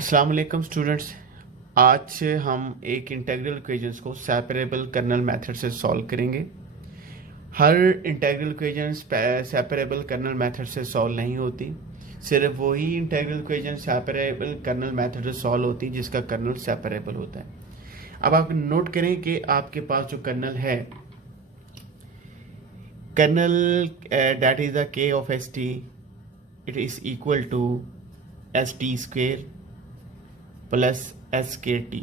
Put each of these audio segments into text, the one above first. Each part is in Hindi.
अस्सलाम वालेकुम स्टूडेंट्स। आज हम एक इंटीग्रल इक्वेशंस को सेपरेबल कर्नल मेथड से सॉल्व करेंगे। हर integral equation separable kernel method से सॉल्व नहीं होती। सिर्फ वही integral equation separable kernel method से सॉल्व होती जिसका कर्नल सेपरेबल होता है। अब आप नोट करें कि आपके पास जो कर्नल है, kernel that is the K of S T, it is equal to S T square plus S K T.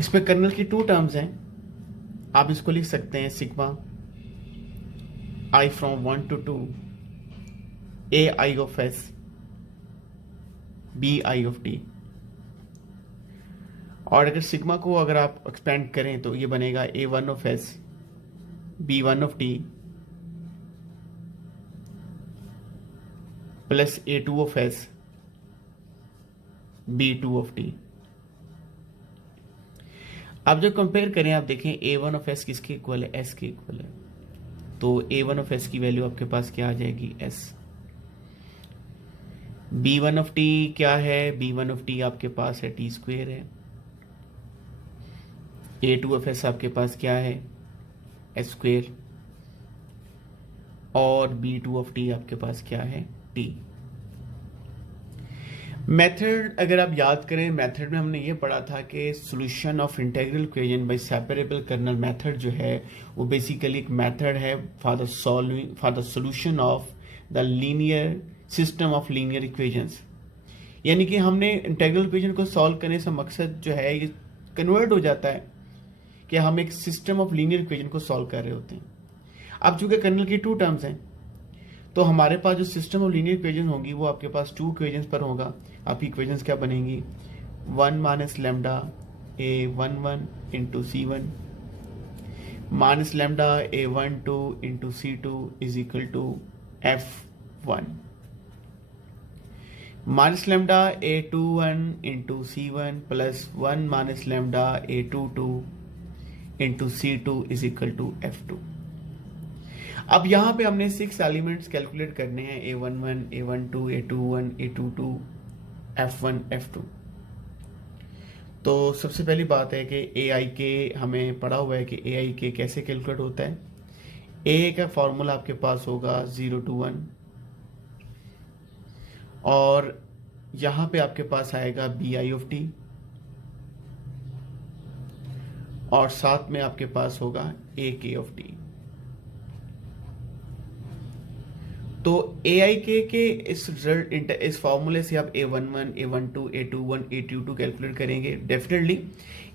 इसमें कर्नल की टू टर्म्स हैं। आप इसको लिख सकते हैं sigma I from 1 to 2 A I of S B I of T. और अगर सिग्मा को अगर आप एक्सपेंड करें तो ये बनेगा A1 of S B1 of T plus A2 of S B2 of T. आप जब कंपेयर करें आप देखें A1 ऑफ एस किसके इक्वल है, S के इक्वल है। तो A1 ऑफ एस की वैल्यू आपके पास क्या आ जाएगी, S। B1 ऑफ टी क्या है, B1 ऑफ टी आपके पास है टी स्क्वेयर है। A2 ऑफ एस आपके पास क्या है, एस स्क्वेयर। और B2 ऑफ टी आपके पास क्या है, टी। मेथड अगर आप याद करें, मेथड में हमने ये पढ़ा था कि solution of integral equation by separable kernel method जो है वो बेसिकली एक मेथड है for the solution of the linear system of linear equations. यानी कि हमने इंटीग्रल इक्वेशन को सॉल्व करने से मकसद जो है ये कन्वर्ट हो जाता है कि हम एक सिस्टम ऑफ लीनियर इक्वेशन को सॉल्व कर रहे होते हैं। अब चूंकि कर्नल की टू टर्म्स हैं तो हमारे पास जो सिस्टम ऑफ लीनियर इक्वेशन होंगी वो आपके पास टू इक्वेशंस पर होगा। आपकी इक्वेशंस क्या बनेंगी, 1 minus lambda A11 into C1 minus lambda A12 into C2 is equal to F1 minus lambda A21 into C1 plus 1 minus lambda A22 into C2 is equal to F2। अब यहां पे हमने 6 एलिमेंट्स कैलकुलेट करने हैं, A11, A12, A21, A22, F1, F2। तो सबसे पहली बात है कि AIK हमें पढ़ा हुआ है कि AIK कैसे कैलकुलेट होता है। A का फॉर्मूला आपके पास होगा 0 to 1 और यहां पे आपके पास आएगा BI ऑफ टी और साथ में आपके पास होगा AK ऑफ टी। तो AIK के इस रिजल्ट इस फॉर्मूले से आप A11, A12, A21, A22 calculate करेंगे। डेफिनेटली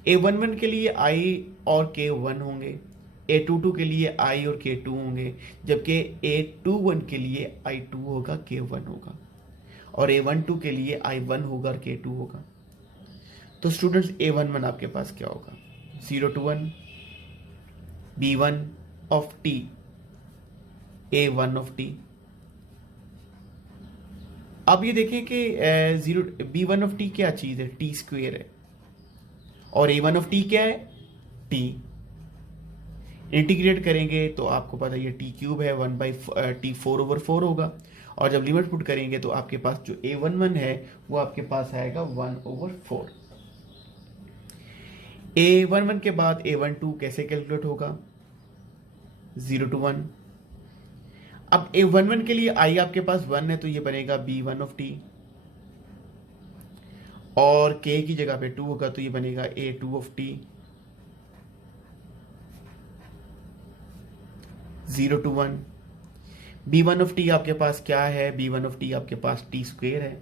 A11 के लिए I और K 1 होंगे, A22 के लिए I और K 2 होंगे, जबकि A21 के लिए I 2 होगा, K 1 होगा और A12 के लिए I 1 होगा और K 2 होगा। तो स्टूडेंट्स A11 आपके पास क्या होगा, 0 to 1 B1 of T A1 of T. अब ये देखें कि B1 ऑफ टी क्या चीज है, टी स्क्वेयर है और A1 ऑफ टी क्या है, टी। इंटीग्रेट करेंगे तो आपको पता है ये टी क्यूब है, 1/t 4/4 होगा और जब लिमिट पुट करेंगे तो आपके पास जो A11 है वो आपके पास आएगा 1/4। A11 के बाद A12 कैसे कैलकुलेट होगा, 0 to 1। अब A11 के लिए I आपके पास 1 है तो ये बनेगा B1 ऑफ टी और K की जगह पे 2 होगा तो ये बनेगा A2 of T. 0 to 1 B1 of T आपके पास क्या है, B1 ऑफ टी आपके पास टी स्क्वेयर है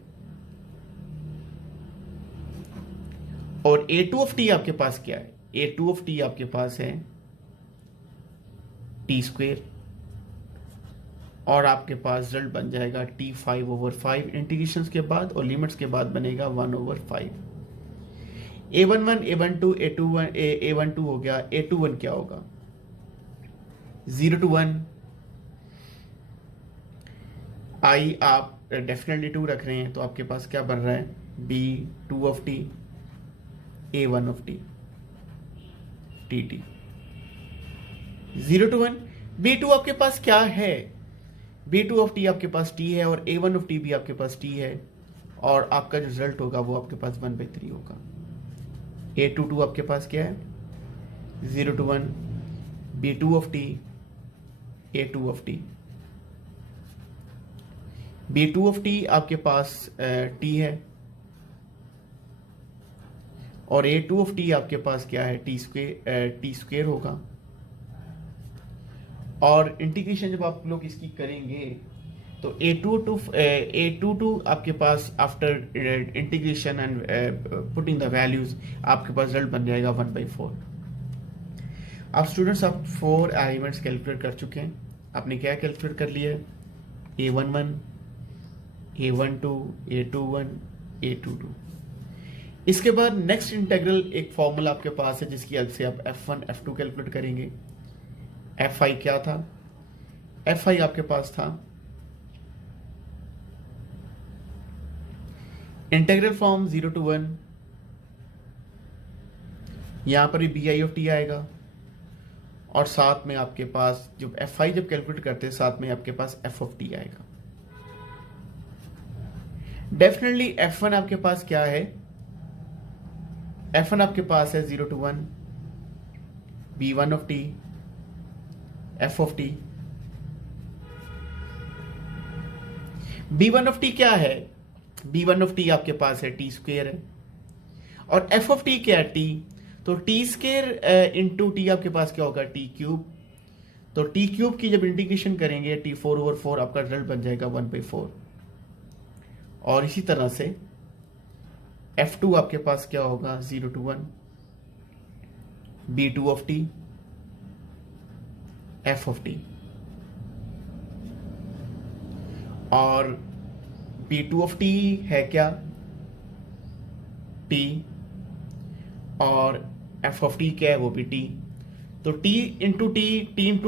और A2 ऑफ टी आपके पास क्या है, A2 ऑफ टी आपके पास है टी स्क्वेयर और आपके पास रिजल्ट बन जाएगा T5/5 इंटीग्रेशंस के बाद और लिमिट्स के बाद बनेगा 1/5। A11, A12, A21, A12 हो गया, A21 क्या होगा, 0 to 1 I आप डेफिनेटली 2 रख रहे हैं तो आपके पास क्या बन रहा है, B2 of T A1 of T TT। 0 to 1 B2 आपके पास क्या है, B2 ऑफ टी आपके पास टी है और A1 ऑफ टी भी आपके पास टी है और आपका जो रिजल्ट होगा वो आपके पास 1/3 होगा। A22 आपके पास क्या है, 0 to 1, B2 of t, A2 of t। B2 of t आपके पास t है और A2 of t आपके पास क्या है, टी स्क्वेयर होगा। और इंटीग्रेशन जब आप लोग इसकी करेंगे तो A22 आपके पास after integration and putting the values आपके पास रिजल्ट बन जाएगा 1/4। अब स्टूडेंट्स आप 4 एलिमेंट्स कैलकुलेट कर चुके हैं। आपने क्या कैलकुलेट कर लिया है, A11, A12, A21, A22। इसके बाद नेक्स्ट इंटीग्रल एक फॉर्मूला आपके पास है जिसकी हेल्प से आप F1 F2 कैलकुलेट करेंगे। Fi क्या था, Fi आपके पास था इंटीग्रल फ्रॉम 0 to 1, यहां पर भी bi of t आएगा और साथ में आपके पास जब Fi जब कैलकुलेट करते हैं साथ में आपके पास f of t आएगा। डेफिनेटली F1 आपके पास क्या है, F1 आपके पास है 0 to 1, B1 of t, F of t। B1 of t क्या है, B1 of t आपके पास है टी स्क्वेयर है और F of t क्या है, t। तो टी स्क्वेयर इंटू टी आपके पास क्या होगा, टी क्यूब। तो टी क्यूब की जब इंटीग्रेशन करेंगे t 4/4 आपका रिजल्ट बन जाएगा 1/4। और इसी तरह से F2 आपके पास क्या होगा, 0 to 1, B2 of t, F of t। और B2 of t है क्या, t, और F of t क्या है, वो भी t। तो t इंटू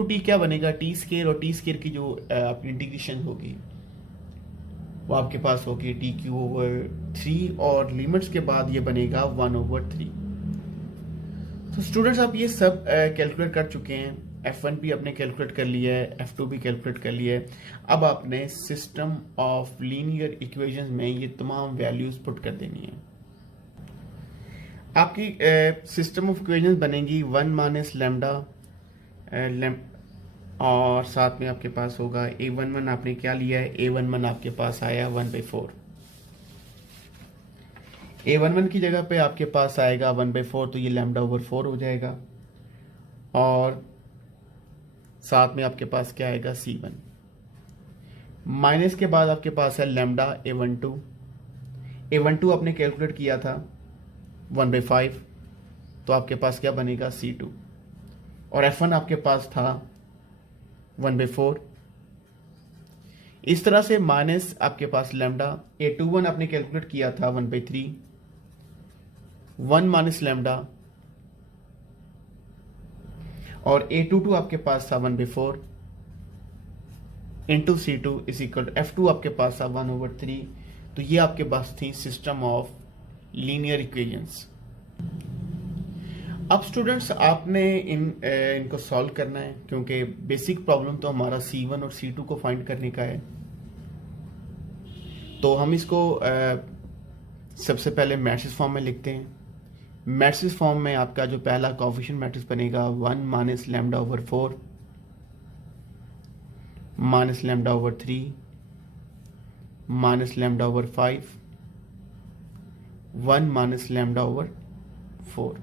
टी क्या बनेगा, टी स्केयर, और टी स्केयर की जो आपकी इंटीग्रेशन होगी वो आपके पास होगी t³ और लिमिट्स के बाद ये बनेगा 1/3। तो स्टूडेंट्स आप ये सब कैलकुलेट कर चुके हैं। F1 भी आपने कैलकुलेट कर लिया है, F2 भी कैलकुलेट कर लिया है। अब आपने सिस्टम ऑफ लीनियर इक्वेशंस में ये तमाम वैल्यूज पुट कर देनी है। आपकी सिस्टम ऑफ इक्वेशंस बनेगी 1 माइनस लैम्डा और साथ में आपके पास होगा A11 आपने क्या लिया है, A11 आपके पास आया 1/4। A11 की जगह पे आपके पास आएगा 1/4, तो ये λ/4 हो जाएगा। और साथ में आपके पास क्या आएगा, C1। माइनस के बाद आपके पास है लैम्डा A12। A12 आपने कैलकुलेट किया था 1/5, तो आपके पास क्या बनेगा, C2। और F1 आपके पास था 1/4। इस तरह से माइनस आपके पास लैम्डा A21 आपने कैलकुलेट किया था 1/3, 1 माइनस लैम्डा, और A22 आपके पास था 1/4 into C2 is equal F2 आपके पास था 1/3। तो ये आपके पास थी सिस्टम ऑफ लीनियर इक्वेशंस। अब स्टूडेंट्स आपने इनको सॉल्व करना है, क्योंकि बेसिक प्रॉब्लम तो हमारा C1 और C2 को फाइंड करने का है। तो हम इसको सबसे पहले मैट्रिक्स फॉर्म में लिखते हैं। मैट्रिक्स फॉर्म में आपका जो पहला कोएफिशिएंट मैट्रिक्स बनेगा 1 माइनस λ/4 माइनस λ/3 माइनस λ/5 1 माइनस λ/4।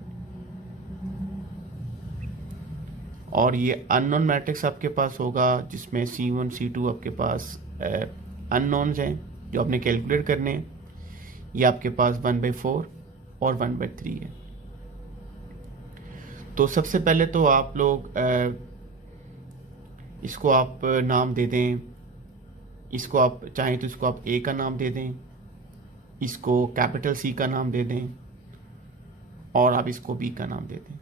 और ये अननोन मैट्रिक्स आपके पास होगा जिसमें C1 C2 आपके पास अननोन्स हैं जो आपने कैलकुलेट करने हैं। ये आपके पास 1/4 और 1/3 है। तो सबसे पहले तो आप लोग इसको आप नाम दे दें। इसको आप चाहें तो इसको आप A का नाम दे दें, इसको कैपिटल C का नाम दे दें, और आप इसको B का नाम दे दें।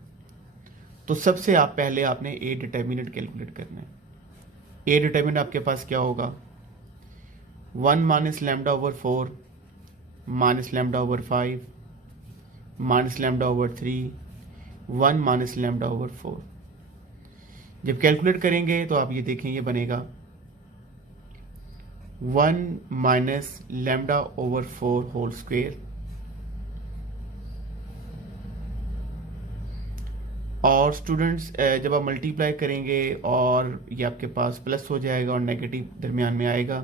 तो सबसे आप पहले आपने A डिटर्मिनेंट कैलकुलेट करना है। A डिटर्मिनेंट आपके पास क्या होगा, 1 माइनस λ/4 माइनस λ/5 माइनस λ/3 1 माइनस λ/4। जब कैलकुलेट करेंगे तो आप ये देखें, ये बनेगा 1 minus lambda over 4 whole square, और स्टूडेंट्स जब आप मल्टीप्लाई करेंगे और ये आपके पास प्लस हो जाएगा और नेगेटिव दरमियान में आएगा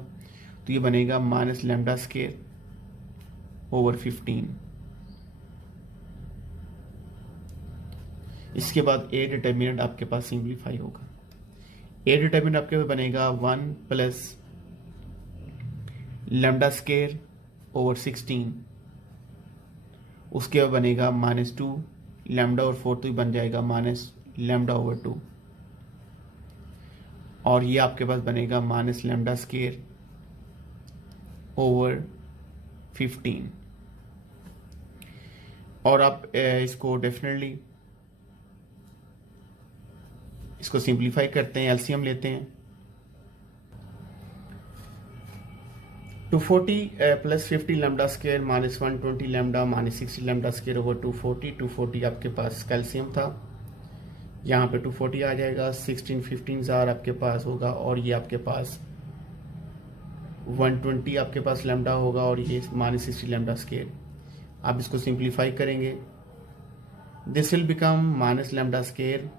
तो ये बनेगा माइनस लैम्डा स्क्वेयर ओवर 15। इसके बाद ए डिटर्मिनेंट आपके पास सिंप्लीफाई होगा। ए डिटर्मिनेंट आपके पास बनेगा 1 प्लस लैम्डा स्क्वेयर ओवर 16, उसके बाद बनेगा -2 लैम्डा और 4 तो ही बन जाएगा माइनस लैम्डा ओवर 2, और ये आपके पास बनेगा माइनस लैम्डा स्क्वेयर ओवर 15। और आप इसको डेफिनेटली इसको सिंप्लीफाई करते हैं, एलसीएम लेते हैं। 240 plus 50 lambda square minus 120 lambda minus 60 lambda square over 240 आपके पास कैल्शियम था, यहाँ पे 240 आ जाएगा, 16 15 जार आपके पास होगा, और ये आपके पास 120 आपके पास लैम्डा होगा, और ये माइनस 60 लैम्डा स्क्वायर। आप इसको सिंप्लीफाई करेंगे, this will become minus lambda square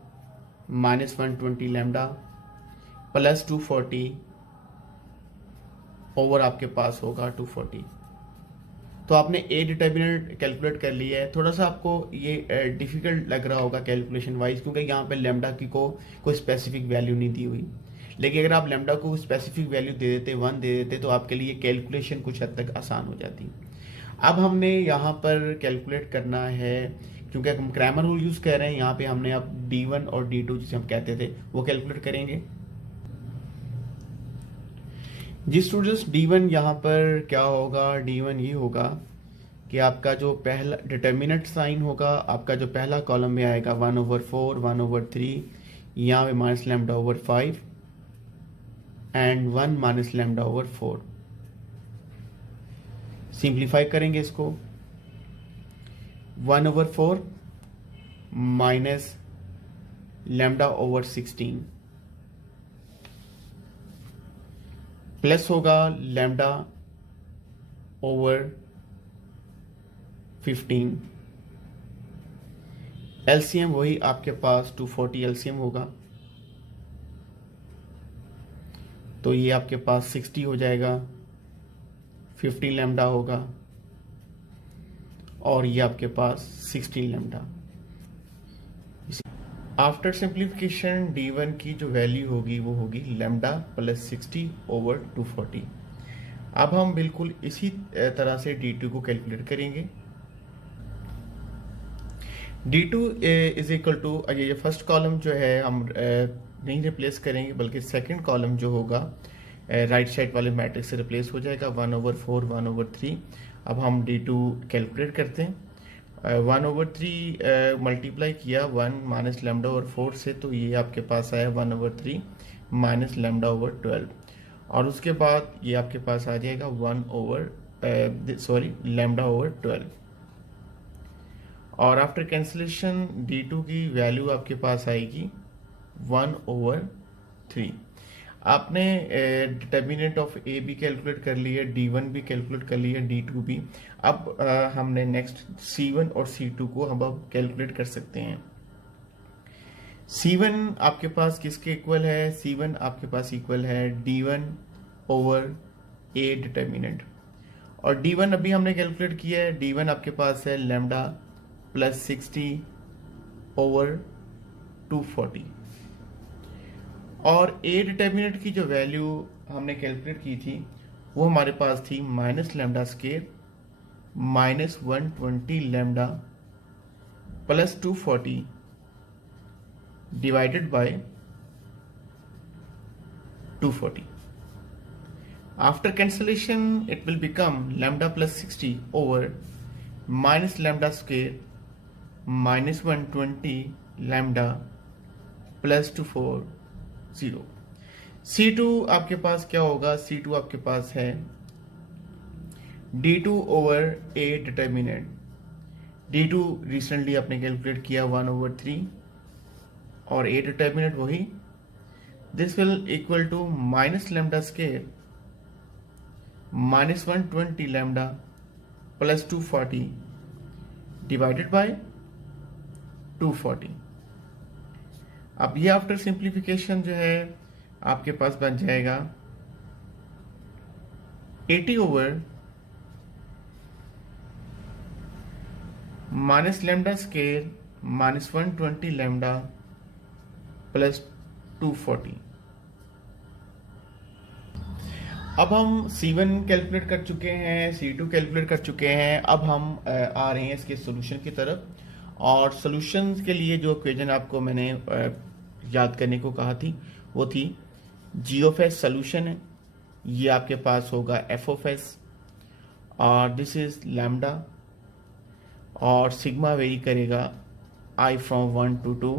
minus 120 lambda plus 240 over आपके पास होगा 240। तो आपने ए डिटर्मिनेंट कैलकुलेट कर लिया है। थोड़ा सा आपको ये डिफिकल्ट लग रहा होगा कैलकुलेशन वाइज, क्योंकि यहाँ पे लैम्डा की को कोई स्पेसिफिक वैल्यू नहीं दी हुई, लेकिन अगर आप लैम्डा को स्पेसिफिक वैल्यू दे देते 1 दे देते तो आपके लिए कैलकुलेशन कुछ हद तक आसान हो जाती। अब हमने यहाँ पर कैलकुलेट करना है, क्योंकि हम क्रैमर रूल यूज कर रहे हैं, यहाँ पे हमने अब D1 और D2 जिसे हम कहते थे वो कैलकुलेट करेंगे। जी स्टूडेंट्स, D1 यहाँ पर क्या होगा, D1 ये होगा कि आपका जो पहला डिटर्मिनेंट साइन होगा, आपका जो पहला कॉलम में आएगा 1/4 1/3, यहाँ पे minus lambda over 5 and 1 minus lambda over 4। Simplify करेंगे इसको, 1/4 माइनस लैम्डा ओवर 16 प्लस होगा लैम्डा ओवर 15। एलसीएम वही आपके पास 240 एलसीएम होगा, तो ये आपके पास 60 हो जाएगा, 15 लैम्डा होगा, और ये आपके पास 16 लैम्डा। आफ्टर सिंप्लीफिकेशन D1 की जो वैल्यू होगी वो होगी लैम्डा प्लस 60 ओवर 240। अब हम बिल्कुल इसी तरह से D2 को कैलकुलेट करेंगे। D2 इज इक्वल टू, ये फर्स्ट कॉलम जो है हम नहीं रिप्लेस करेंगे, बल्कि सेकंड कॉलम जो होगा राइट साइड वाले मैट्रिक्स से रिप्लेस हो जाएगा, 1/4 1/3। अब हम D2 कैलकुलेट करते हैं। 1/3 मल्टीप्लाई किया 1 माइनस लैम्डा ओवर 4 से, तो ये आपके पास आया 1/3 माइनस लैम्डा ओवर 12, और उसके बाद ये आपके पास आ जाएगा लैम्डा ओवर 12। और आफ्टर कैंसिलेशन D2 की वैल्यू आपके पास आएगी 1/3। आपने डिटर्मिनेंट ऑफ ए भी कैलकुलेट कर लिया, D1 भी कैलकुलेट कर लिया, D2 भी। अब हमने नेक्स्ट C1 और C2 को हम अब कैलकुलेट कर सकते हैं। C1 आपके पास किसके इक्वल है, C1 आपके पास इक्वल है D1 ओवर ए डिटर्मिनेंट, और D1 अभी हमने कैलकुलेट किया है। D1 आपके पास है लैम्डा प्लस 60 ओवर 240, और ए डिटर्मिनेंट की जो वैल्यू हमने कैलकुलेट की थी वो हमारे पास थी minus lambda square minus 120 lambda plus 240 divided by 240। After cancellation it will become lambda plus 60 over minus lambda square minus 120 lambda plus 240। C2 आपके पास क्या होगा, C2 आपके पास है D2 over A determinant. D2 recently आपने कैलकुलेट किया 1/3, और ए डिटर्मिनेंट वही, this will equal to minus lambda square -120 lambda plus 240 divided by 240। अब ये आफ्टर सिंप्लीफिकेशन जो है आपके पास बन जाएगा 80 over minus lambda square -120 lambda plus 240। अब हम C1 कैलकुलेट कर चुके हैं, C2 कैलकुलेट कर चुके हैं। अब हम आ रहे हैं इसके सॉल्यूशन की तरफ। और सॉल्यूशन के लिए जो इक्वेशन आपको मैंने याद करने को कहा थी वो थी g ऑफ एस सोल्यूशन है, ये आपके पास होगा f ऑफ एस, और दिस इज लैम्डा, और सिग्मा वेरी करेगा I from 1 to 2,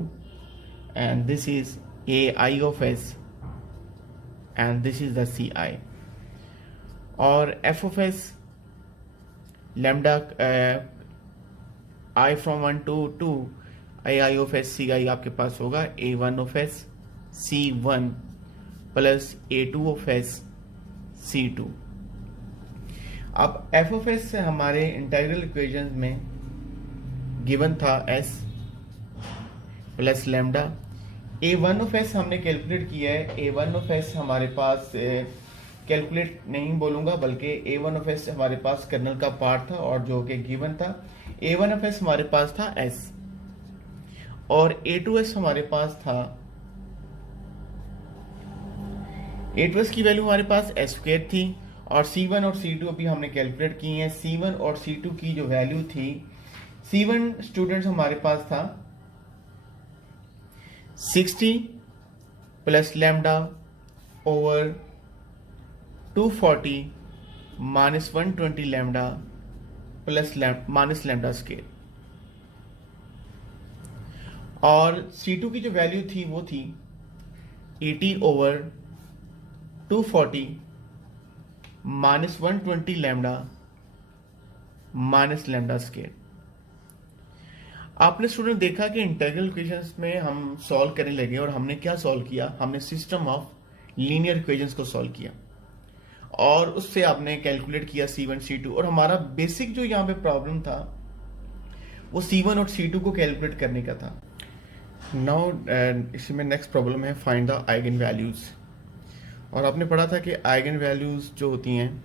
and this is ai of s, and this is the ci। और f of S lambda I from 1 to 2, ai of S ci आपके पास होगा a1 of S c1 plus a2 of S c2। अब f ऑफ एस हमारे इंटीग्रल इक्वेशन में गिवन था s plus lambda. a1 of s हमने कैलकुलेट किया है। a1 ऑफ s हमारे पास कैलकुलेट नहीं बोलूंगा, बल्कि a1 ऑफ s हमारे पास कर्नल का पार्ट था और जो कि गिवन था। a1 ऑफ s हमारे पास था s, और a2s हमारे पास था, a2s की वैल्यू हमारे पास s स्क्वायर थी, और c1 और c2 अभी हमने कैलकुलेट की है। c1 और c2 की जो वैल्यू थी, c1 स्टूडेंट्स हमारे पास था 60 plus lambda over 240 minus 120 lambda plus minus lambda square, और C2 की जो वैल्यू थी वो थी 80 over 240 minus 120 lambda minus lambda square. आपने स्टूडेंट देखा कि इंटीग्रल इक्वेशंस में हम सॉल्व करने लगे, और हमने क्या सॉल्व किया, हमने सिस्टम ऑफ लीनियर इक्वेशंस को सॉल्व किया, और उससे आपने कैलकुलेट किया C1 C2। और हमारा बेसिक जो यहाँ पे प्रॉब्लम था वो C1 और C2 को कैलकुलेट करने का था। नाउ इसमें नेक्स्ट प्रॉब्लम है फाइंड द आइगन वैल्यूज। और आपने पढ़ा था कि आइगन वैल्यूज जो होती हैं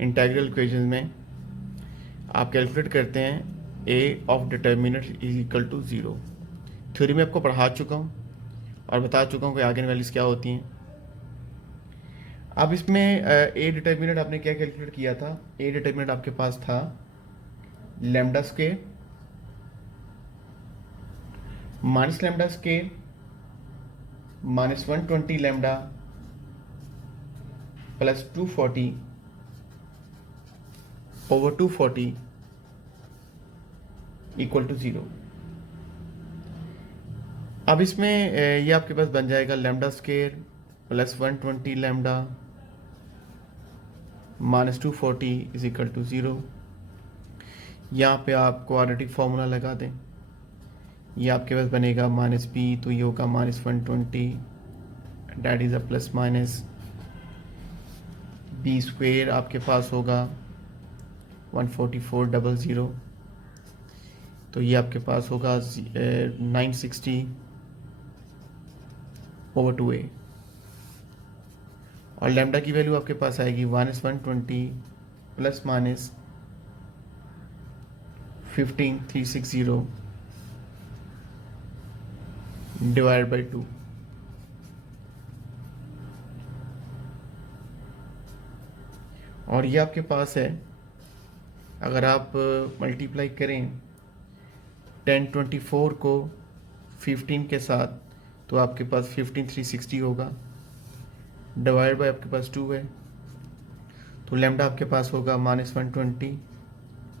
इंटीग्रल इक्वेशन में आप कैलकुलेट करते हैं a of determinant is equal to 0। Theory में आपको पढ़ा चुका हूँ और बता चुका हूँ कि आइगन वैल्यूज क्या होती हैं। अब इसमें a डिटर्मिनेंट आपने क्या कैलकुलेट किया था, a डिटर्मिनेंट आपके पास था lambda square minus lambda square minus 120 lambda plus 240 over 240 equal to 0। अब इसमें ये आपके पास बन जाएगा lambda square plus 120 lambda minus 240 is equal to 0। यहाँ पे आप क्वाड्रेटिक फॉर्मूला लगा दें, ये आपके पास बनेगा माइनस बी, तो ये होगा minus 120, that is a plus minus B square आपके पास होगा 14400, तो ये आपके पास होगा 960 ओवर 2a, और लैम्डा की वैल्यू आपके पास आएगी -120 प्लस माइनस 15360 डिवाइड बाई 2। और ये आपके पास है, अगर आप मल्टीप्लाई करें 1024 को 15 के साथ तो आपके पास 15360 होगा, डिवाइड बाय आपके पास 2 है, तो लैम्डा आपके पास होगा -120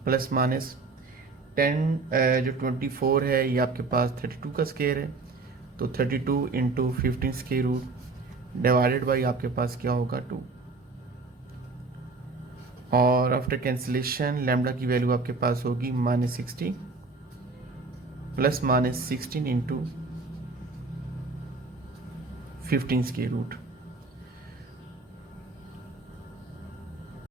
प्लस माइनस 10 जो 24 है ये आपके पास 32 का स्क्वायर है, तो 32 into 15 square root divided by आपके पास क्या होगा 2। और आफ्टर कैंसिलेशन लैम्डा की वैल्यू आपके पास होगी -60 प्लस -16 इंटू 15 स्क्वायर रूट।